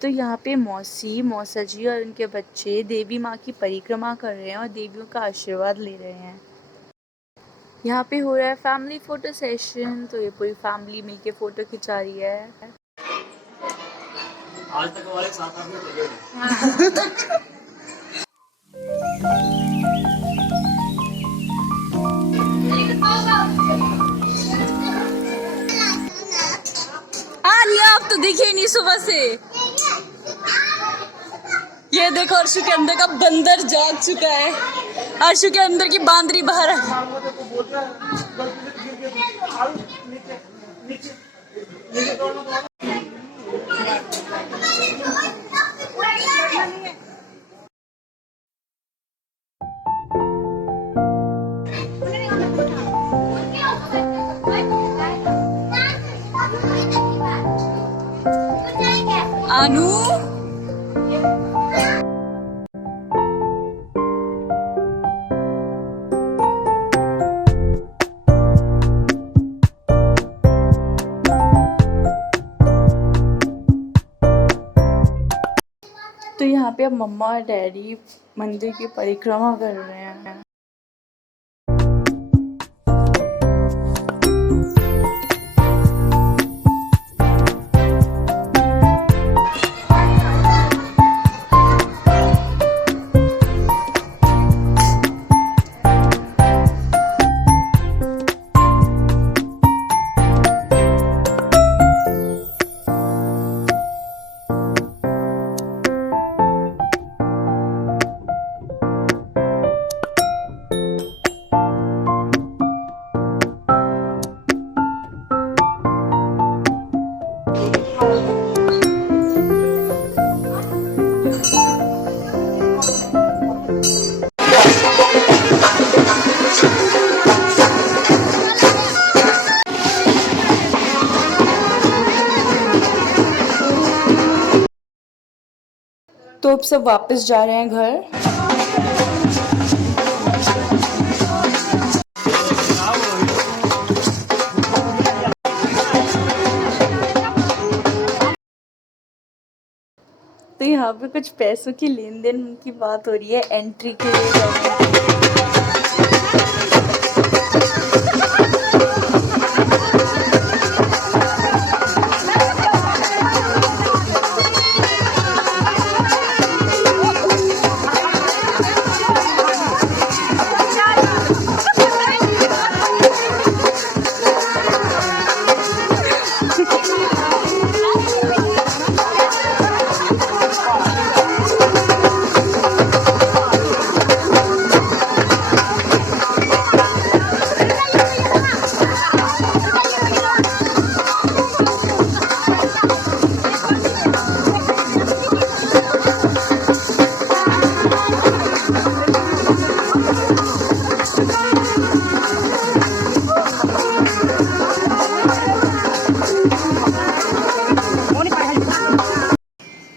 तो यहाँ पे मौसी मौसा जी और उनके बच्चे देवी माँ की परिक्रमा कर रहे हैं और देवियों का आशीर्वाद ले रहे हैं। यहाँ पे हो रहा है फैमिली फोटो सेशन, तो ये पूरी फैमिली मिलके फोटो खिंचा रही है। आज तक हमारे साथ आप तो दिखे नहीं सुबह से। ये देखो अर्शु के अंदर का बंदर जाग चुका है। अर्शु के अंदर की बांदरी बाहर है। अनु तो यहाँ पे अब मम्मा और डैडी मंदिर की परिक्रमा कर रहे हैं। तो अब सब वापस जा रहे हैं घर। तो यहाँ पे कुछ पैसों की लेन देन की बात हो रही है एंट्री के लिए।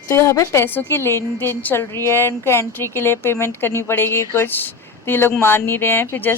तो यहाँ पे पैसों की लेन देन चल रही है। इनको एंट्री के लिए पेमेंट करनी पड़ेगी कुछ, तो ये लोग मान नहीं रहे हैं। फिर जैसे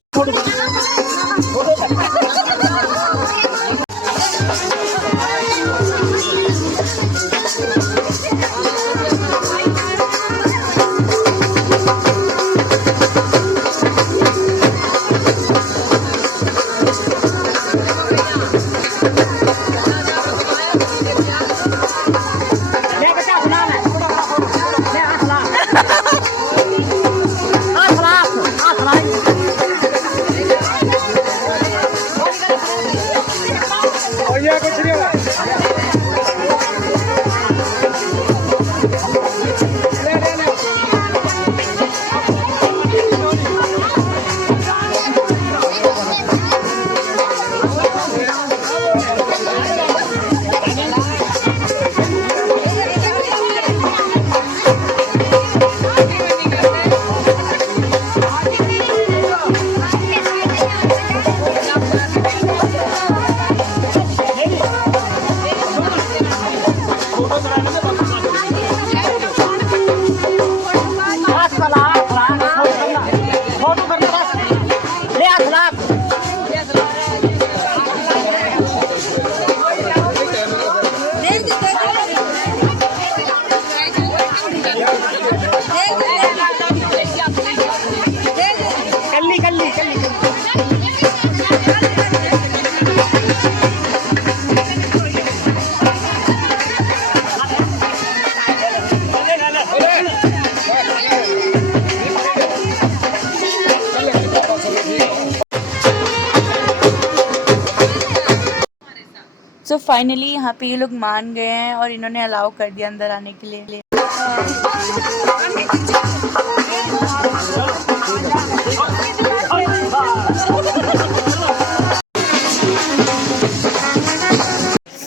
सो फाइनली यहाँ पे ये लोग मान गए हैं और इन्होंने अलाउ कर दिया अंदर आने के लिए।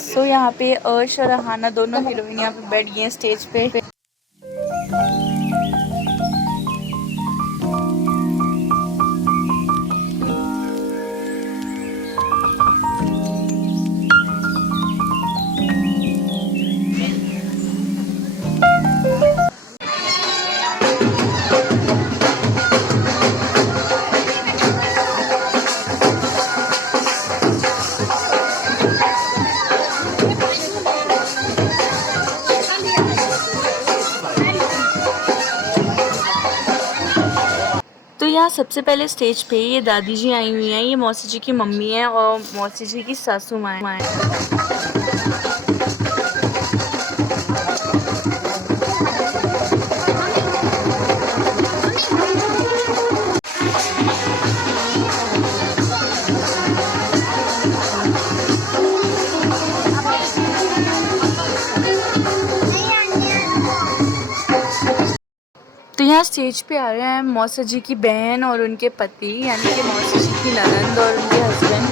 सो यहाँ पे अर्श और अहाना दोनों हीरोइन यहाँ पे बैठ गई हैं स्टेज पे। तो यहाँ सबसे पहले स्टेज पे ये दादी जी आई हुई हैं, ये मौसी जी की मम्मी है और मौसी जी की सासू माँ है। तो यहाँ स्टेज पे आ रहे हैं मौसा जी की बहन और उनके पति, यानी कि मौसा जी की ननंद और उनके हस्बैंड।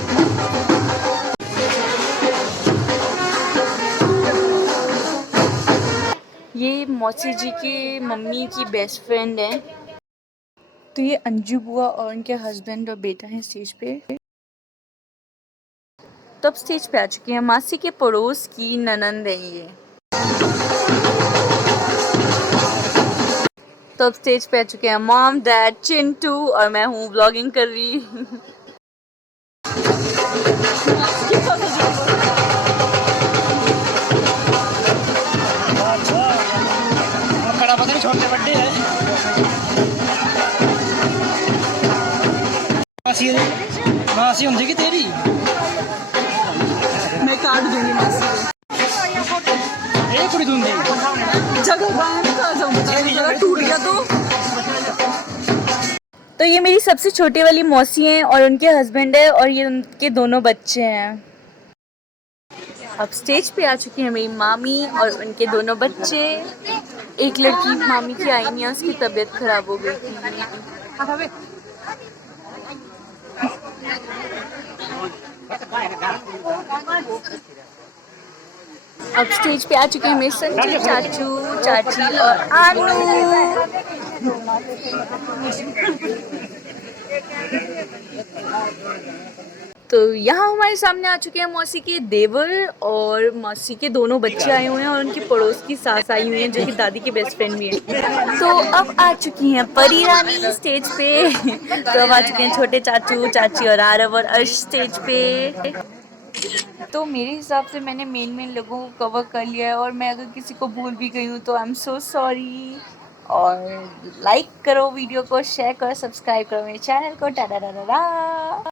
ये मौसी जी की मम्मी की बेस्ट फ्रेंड है। तो ये अंजू बुआ और उनके हस्बैंड और बेटा हैं स्टेज पे। तो अब स्टेज पे आ चुकी हैं मासी के पड़ोस की ननंद है ये। तो अब स्टेज पे आ चुके हैं मॉम डैड चिंटू और मैं हूँ व्लॉगिंग कर रही। मासी होंगी कि तेरी मैं काट दूंगी मासी एक कुड़ी दूंगी जगह टूट गया तो ये मेरी सबसे छोटी वाली मौसी हैं और उनके हस्बैंड है और ये उनके दोनों बच्चे हैं। अब स्टेज पे आ चुकी है मेरी मामी और उनके दोनों बच्चे। एक लड़की मामी की आई नहीं है, उसकी तबीयत खराब हो गई थी। अब स्टेज पे आ चुके हैं मेरे संजू चाचू चाची और आनू। तो यहाँ हमारे सामने आ चुके हैं मौसी के देवर और मौसी के दोनों बच्चे आए हुए हैं और उनकी पड़ोस की सास आई हुई है जो कि दादी की बेस्ट फ्रेंड भी है। तो अब आ चुकी हैं परी रानी स्टेज पे। तो अब आ चुके हैं छोटे चाचू चाची और आरव और अर्श स्टेज पे। तो मेरे हिसाब से मैंने मेन लोगों को कवर कर लिया है और मैं अगर किसी को भूल भी गई हूँ तो आई एम सो सॉरी। और लाइक करो वीडियो को, शेयर करो, सब्सक्राइब करो मेरे चैनल को। टाटा टाटा।